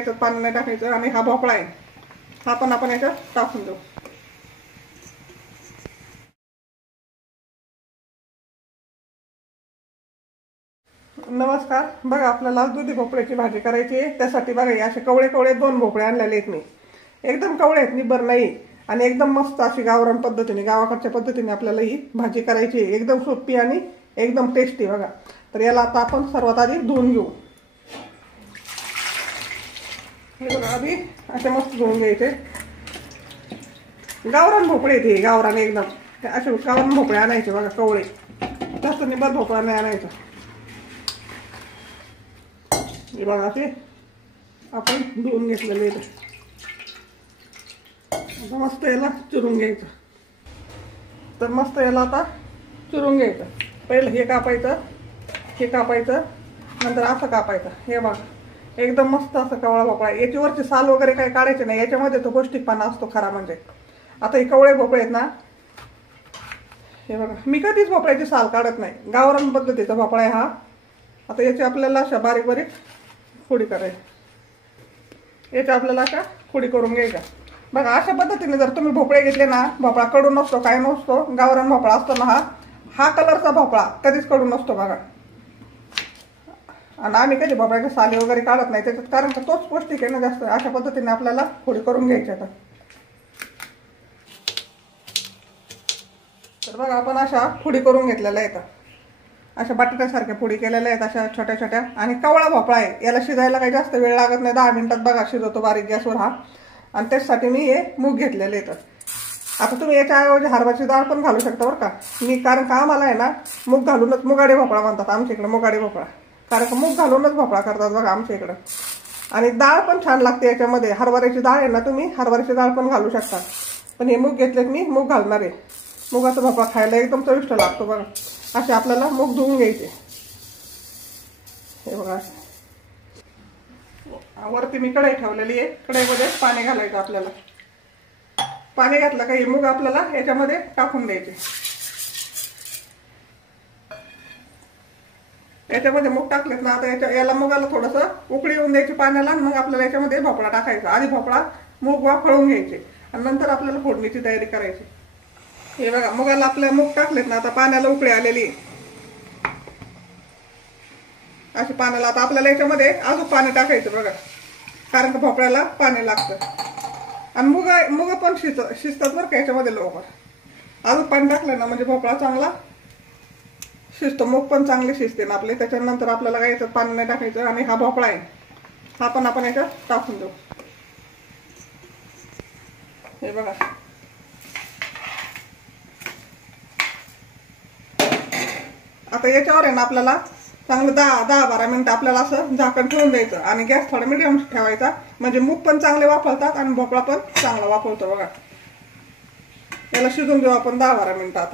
याच्यात पाणी नाही टाकायचं. आणि हा भोपळा आहे, हा पण आपण याच्यात टाकून देऊ. नमस्कार. बघा आपल्याला दुधी भोपळ्याची भाजी करायची आहे. त्यासाठी बघा असे कवळे कवळे 2 भोपळे आणलेले आहेत मी. एकदम कवळे आहेत, निबर नाही. आणि एकदम मस्त अशी गावरान पद्धतीने, गावाकडच्या पद्धतीने आपल्याला ही भाजी करायची आहे. एकदम सोपी आणि एकदम टेस्टी. बघा तर याला आता आपण सर्वात आधी धुवून घेऊ. हे बघा आधी असे मस्त धुवून घ्यायचे. गावरान भोपळे ते गावरान एकदम असे गावरान भोपळे आणायचे. बघा कवळे, जास्त निबर भोपळा नाही आणायचा. हे बघा असे आपण धुवून घेतलेले आहेत. आता मस्त याला चिरून घ्यायचं. तर मस्त याला आता चिरून घ्यायचं. पहिलं हे कापायचं, हे कापायचं, नंतर असं कापायचं. हे बघा एकदम मस्त असं कवळा भोपळा. याच्यावरची साल वगैरे काही काढायचे नाही, याच्यामध्ये तो पौष्टिकपणा असतो खरा म्हणजे. आता हे कवळे भोपळे आहेत ना, हे बघा मी कधीच भोपळ्याची साल काढत नाही. गावरान पद्धतीचा भोपळा आहे हा. आता याची आपल्याला अशा बारीक बारीक फोडी करायची. याच्या आपल्याला अशा फोडी करून घ्यायच्या. बघा अशा पद्धतीने जर तुम्ही भोपळे घेतले ना, भोपळा कडू नसतो, काय नसतो. गावरान भोपळा असतो ना हा कलरचा भोपळा कधीच कडू नसतो बघा. आणि आम्ही कधी भोपळ्याच्या साली वगैरे काढत नाही त्याच्यात, कारण का तोच पौष्टिक आहे ना जास्त. अशा पद्धतीने आपल्याला फोडी करून घ्यायची. आता तर बघा आपण अशा फोडी करून घेतलेल्या आहेत. अशा बटाट्यासारख्या फोडी केलेल्या आहेत अशा छोट्या छोट्या. आणि कवळा भोपळा आहे, याला शिजायला काही जास्त वेळ लागत नाही. 10 मिनिटात बघा शिजवतो बारीक गॅसवर हा. आणि त्याच्यासाठी मी हे मूग घेतलेले आहेत. आता तुम्ही याच्याऐवजी हरभऱ्याची डाळ पण घालू शकता बरं का. मी कारण का आम्हाला आहे ना मूग घालूनच, मुगाडे भोपळा म्हणतात आमच्या इकडे, मुगाडे भोपळा. कारण का मूग घालूनच भोपळा करतात बघा आमच्या इकडं. आणि डाळ पण छान लागते याच्यामध्ये. हरभऱ्याची डाळ आहे ना, तुम्ही हरभऱ्याची डाळ पण घालू शकता. पण हे मूग घेतलेत मी, मूग घालणार आहे. मुगाचा भोपळा खायला एकदम चविष्ट लागतो बघा. असे आपल्याला मूग धुवून घ्यायचे. हे बघा वरती मी कढई ठेवलेली आहे. कढईमध्ये पाणी घालायचं आपल्याला. पाणी घातलं का हे मूग आपल्याला याच्यामध्ये टाकून द्यायचे. याच्यामध्ये मूग टाकलेत ना, आता याला मुगाला थोडंसं उकळी येऊन द्यायची पाण्याला. मग आपल्याला याच्यामध्ये भोपळा टाकायचा. आधी भोपळा मूग वाफळून घ्यायचे आणि नंतर आपल्याला फोडणीची तयारी करायची. हे बघा मुगाला आपल्या मूग टाकलेत ना, आता पाण्याला उकळी आलेली आहे. अशी पाण्याला आता आपल्याला याच्यामध्ये अजून पाणी टाकायचं बघा, कारण का भोपळ्याला पाणी लागतं. आणि मुग पण शिजतात बरं का याच्यामध्ये लवकर. अजून पाणी टाकलं ना म्हणजे भोपळा चांगला शिजतो, मूग पण चांगले शिजते ना आपले. त्याच्यानंतर आपल्याला काय याच्यात पाणी नाही टाकायचं. आणि हा भोपळा आहे हा पण आपण याच्यात टाकून देऊ. हे बघा आता याच्यावर आहे ना आपल्याला चांगलं 10-12 मिनिटं आपल्याला असं झाकण ठेवून द्यायचं. आणि गॅस थोडा मिडियम ठेवायचा, म्हणजे मूग पण चांगले वाफळतात आणि भोपळा पण चांगला वाफळतो बघा. याला शिजून देऊ आपण 10-12 मिनिटात.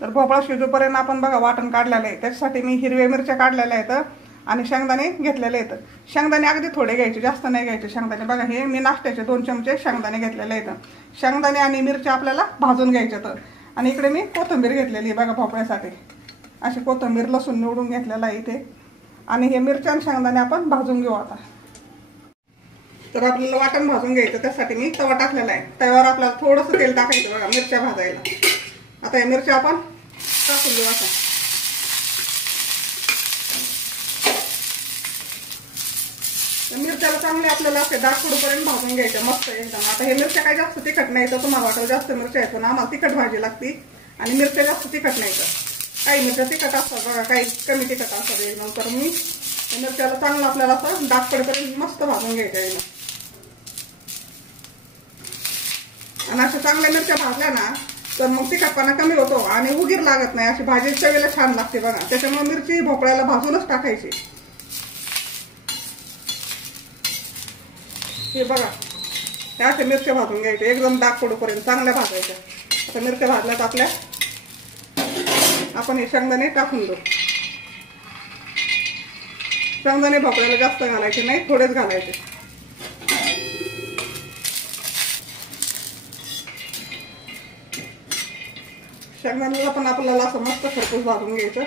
तर भोपळा शिजूपर्यंत आपण बघा वाटण काढलेलं आहे. त्याच्यासाठी मी हिरव्या मिरच्या काढलेल्या आहेत आणि शेंगदाणे घेतलेले आहेत. शेंगदाणे अगदी थोडे घ्यायचे, जास्त नाही घ्यायचे शेंगदाणे. बघा हे मी नाश्त्याचे 2 चमचे शेंगदाणे घेतलेले आहेत. शेंगदाणे आणि मिरच्या आपल्याला भाजून घ्यायचे. तर आणि इकडे मी कोथिंबीर घेतलेली आहे बघा भोपळ्यासाठी. अशी कोथिंबीर लसूण निवडून घेतलेला आहे इथे. आणि हे मिरच्या आणि शेंगदाणे आपण भाजून घेऊ आता. तर आपल्याला वाटण भाजून घ्यायचं, त्यासाठी मी तवा टाकलेला आहे. तव्यावर आपल्याला थोडंसं तेल टाकायचं बघा मिरच्या भाजायला. आता या मिरच्या आपण टाकून देऊ आता. मिरच्याला चांगले आपल्याला असे डाग पडूपर्यंत भाजून घ्यायचं मस्त एकदम. आता हे मिरच्या काही जास्त तिखट नाही तर तुम्हाला वाटलं जास्त मिरच्या आहेत, पण आम्हाला तिखट भाजी लागते. आणि मिरच्या जास्त तिखट नाही तर काही मिरच्या तिखट असतात बघा, काही कमी तिखट असतात एकदम. तर मी मिरच्याला चांगलं आपल्याला असं डाग पडेपर्यंत मस्त भाजून घ्यायचं एकदम. आणि अशा चांगल्या मिरच्या भाजल्या ना तर मग तिखटपणा कमी होतो आणि उगीर लागत नाही. अशी भाजी चवीला छान लागते बघा. त्याच्यामुळे मिरची भोपळ्याला भाजूनच टाकायची. हे बघा त्या अशा मिरच्या भाजून घ्यायच्या एकदम डाग पडूपर्यंत चांगल्या भाजायच्या. आता मिरच्या भाजल्यात आपल्या, आपण हे शेंगदाणे टाकून देऊ. शेंगदाणे भोपळ्याला जास्त घालायचे नाही, थोडेच घालायचे. शेंगदाण्याला पण आपल्याला असं मस्त खरपूस भाजून घ्यायचं.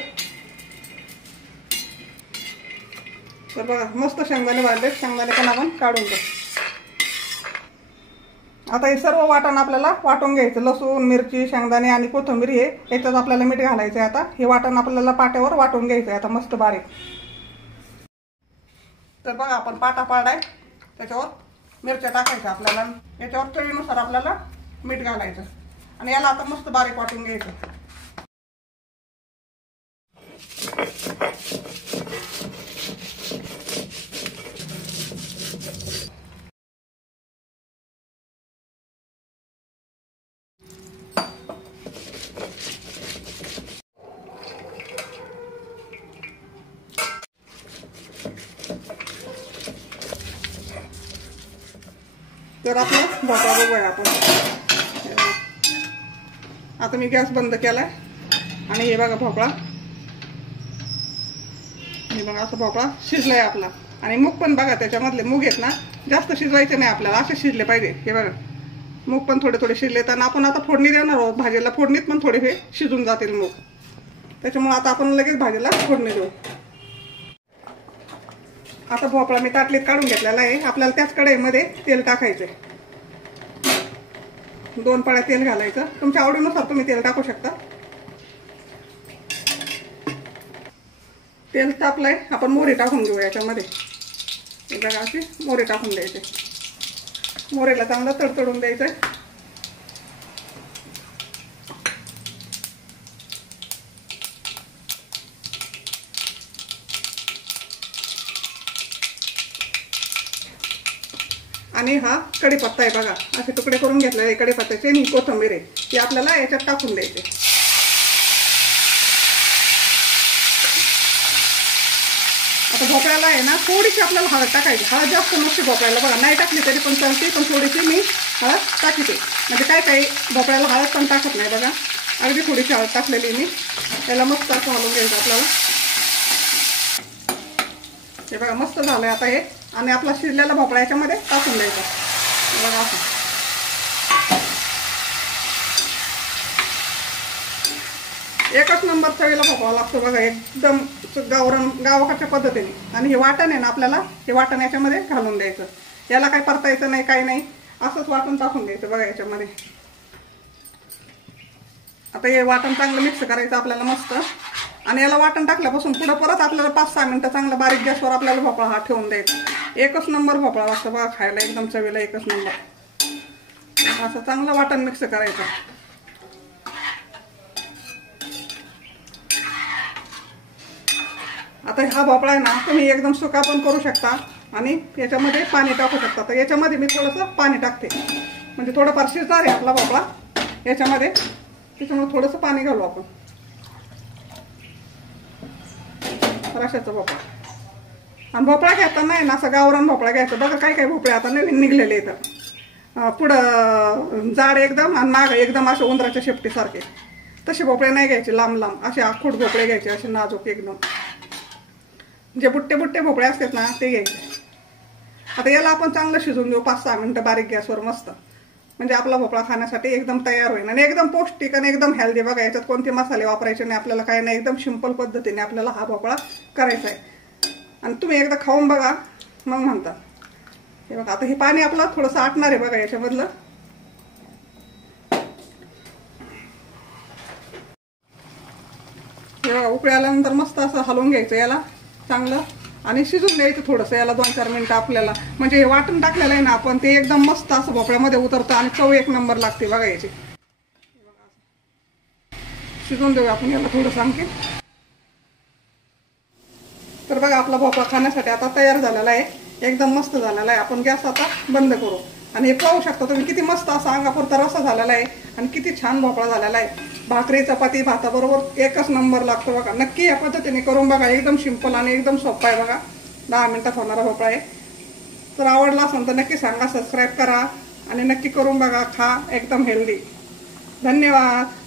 तर बघा मस्त शेंगदाणे भाजले, शेंगदाणे पण आपण काढून घेऊ. आता हे सर्व वाटण आपल्याला वाटून घ्यायचं. लसूण, मिरची, शेंगदाणे आणि कोथिंबीर हे याच्यात आपल्याला मीठ घालायचं आहे. आता हे वाटण आपल्याला पाट्यावर वाटून घ्यायचं आहे आता मस्त बारीक. तर बघा आपण पाटा पाडाय, त्याच्यावर मिरच्या टाकायच्या आपल्याला, याच्यावर चवीनुसार आपल्याला मीठ घालायचं आणि याला आता मस्त बारीक वाटून घ्यायचं. तर आपला भोपळा बघूया आपण. आता मी गॅस बंद केलाय आणि हे बघा भोपळा, हे बघा असं भोपळा शिजलाय आपला. आणि मूग पण बघा, त्याच्यामधले मूग आहेत ना जास्त शिजवायचे नाही आपल्याला, असे शिजले पाहिजे. हे बघा मूग पण थोडे थोडे शिजले. तर आपण आता फोडणी देणार आहोत भाजीला, फोडणीत पण थोडे हे शिजून जातील मूग, त्याच्यामुळे आता आपण लगेच भाजीला फोडणी देऊ. आता भोपळा मी ताटलीत काढून घेतलेला आहे. आपल्याला त्याच कढईमध्ये तेल टाकायचंय. 2 पळ्या तेल घालायचं, तुमच्या आवडीनुसार तुम्ही तेल टाकू शकता. तेल तापलंय, आपण मोहरी टाकून घेऊ याच्यामध्ये. हे बघा अशी मोहरी टाकून द्यायचे. मोहरीला चांगलं तडतडून द्यायचंय. आणि हा कढीपत्ता आहे बघा, असे तुकडे करून घेतलेले कढीपत्त्याचे. आणि कोथिंबीर आहे ती आपल्याला याच्यात टाकून द्यायचे. आता भोपळ्याला आहे ना थोडीशी आपल्याला हळद टाकायची. हळद जास्त नसते भोपळ्याला, बघा नाही टाकली तरी पण चालते, पण थोडीशी मी हळद टाकते. म्हणजे काय काही भोपळ्याला हळद पण टाकत नाही बघा, अगदी थोडीशी हळद टाकलेली मी. त्याला मस्त असं हलवून घ्यायचं आपल्याला. हे बघा मस्त झालंय आता हे. आणि आपला शिजलेला भोपळा याच्यामध्ये टाकून द्यायचा. बघा असं एकच नंबर चवीला भोपळा लागतो बघा, एकदम गावाकडच्या पद्धतीने. आणि हे वाटण आहे ना आपल्याला, हे वाटण याच्यामध्ये घालून द्यायचं. याला काय परतायचं नाही, काही नाही, असंच वाटण टाकून द्यायचं बघा याच्यामध्ये. आता हे वाटण चांगलं मिक्स करायचं आपल्याला मस्त. आणि याला वाटण टाकल्यापासून पुढे परत आपल्याला 5-6 मिनिटं चांगला बारीक गॅसवर आपल्याला भोपळा हा ठेवून द्यायचा. एकच नंबर भोपळा लागतो बघा खायला, एकदम चवीला एकच नंबर. असं चांगलं वाटण मिक्स करायचं. आता हा भोपळा आहे ना तुम्ही एकदम सुका पण करू शकता आणि याच्यामध्ये पाणी टाकू शकता. तर याच्यामध्ये मी थोडंसं पाणी टाकते, म्हणजे थोडंफार शिजणार आहे आपला भोपळा याच्यामध्ये, त्याच्यामुळे थोडंसं पाणी घालू आपण. रशाचा भोपळा. आणि भोपळा घेताना आहे ना असं गावरान भोपळा घ्यायचा बघा. काही काही भोपळे आता नवीन निघलेले इथं, पुढं जाड एकदम आणि माग एकदम असे उंदराच्या शेपटीसारखे. तसे भोपळे नाही घ्यायचे, लांब लांब असे आखूट भोपळे घ्यायचे, असे नाजूक एकदम. जे बुट्टे बुट्टे भोपळे असतात ना ते घ्यायचे. आता याला आपण चांगलं शिजून देऊ 5-6 मिनिटं बारीक गॅसवर मस्त. म्हणजे आपला भोपळा खाण्यासाठी एकदम तयार होईल आणि एकदम पौष्टिक आणि एकदम हेल्दी बघा. याच्यात कोणते मसाले वापरायचे नाही आपल्याला, काही नाही, एकदम सिंपल पद्धतीने आपल्याला हा भोपळा करायचा आहे. आणि तुम्ही एकदा खाऊन बघा मग म्हणता. हे बघा आता हे पाणी आपलं थोडंसं आटणार आहे बघा याच्यामधलं. हे बघा उकळी आल्यानंतर मस्त असं हलवून घ्यायचं याला चांगलं आणि शिजून द्यायचं थोडंसं याला 2-4 मिनिटं आपल्याला. म्हणजे हे वाटण टाकलेलं आहे ना आपण, ते एकदम मस्त असं भोपळ्यामध्ये उतरतं आणि चव एक नंबर लागते बघा याची. शिजून देऊ आपण याला थोडंसं आणखी. तर बघा आपला भोपळा खाण्यासाठी आता तयार झालेला आहे, एकदम मस्त झालेला आहे. आपण गॅस आता बंद करू. आणि हे पाहू शकता तुम्ही किती मस्त असा अंगापुरता रस्सा झालेला आहे आणि किती छान भोपळा झालेला आहे. भाकरी चपाती भाताबरोबर एकच नंबर लागतो बघा. नक्की या पद्धतीने करून बघा, एकदम सिंपल आणि एकदम सोपा आहे बघा. 10 मिनिटात होणारा भोपळा आहे. तर आवडला असेल तर नक्की सांगा, सबस्क्राईब करा आणि नक्की करून बघा, खा, एकदम हेल्दी. धन्यवाद.